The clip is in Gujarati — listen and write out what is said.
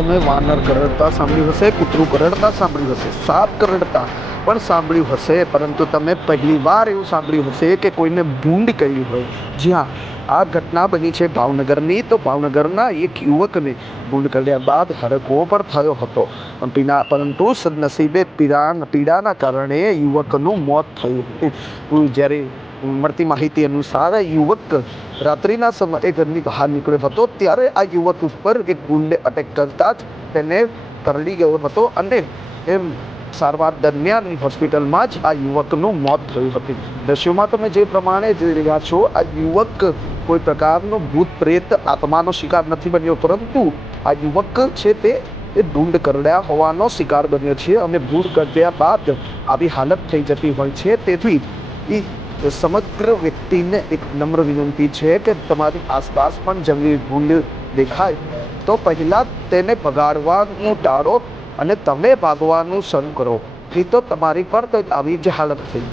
તમે વાનર કરડતા સાંભળ્યું હશે, કૂતરું કરડતા સાંભળ્યું હશે, સાપ કરડતા પણ સાંભળ્યું હશે, પરંતુ તમે પહેલી વાર એવું સાંભળ્યું હશે કે કોઈને ભૂંડ કહ્યું હોય. જ્યાં આ ઘટના બની છે ભાવનગરની, તો ભાવનગરના એક યુવકને ભૂંડ કરડ્યા બાદ હડકો પણ થયો હતો, પરંતુ સદનસીબે પીડાના કારણે યુવકનું મોત થયું હતું. જ્યારે મળતી માહિતી અનુસાર યુવક રાત્રિના સમયે ઘરની બહાર નીકળ્યો હતો, ત્યારે આ યુવક ઉપર એક ભૂંડે અટેક કરતા જ તેને કરડી ગયો હતો અને સારવાર દરમિયાન હોસ્પિટલમાં જ આ યુવકનું મોત થયું હતું. દ્રશ્યોમાં તમે જે પ્રમાણે જોઈ રહ્યા છો, આ યુવક કોઈ પ્રકારનો ભૂત પ્રેત આત્માનો શિકાર નથી બન્યો, પરંતુ આ યુવક છે તે ભૂંડ કરડ્યા હોવાનો શિકાર બન્યો છે. અને ભૂંડ કરડ્યા બાદ આવી હાલત થઈ જતી હોય છે. તેથી સમગ્ર વ્યક્તિને એક નમ્ર વિનંતી છે કે તમારી આસપાસ પણ જંગલી ભૂંડ દેખાય તો પહેલાં તેને ભગાડવાનું ટાળો અને તમે ભાગવાનું શરૂ કરો. તો તમારી પર કંઈક આવી જ હાલત થઈ.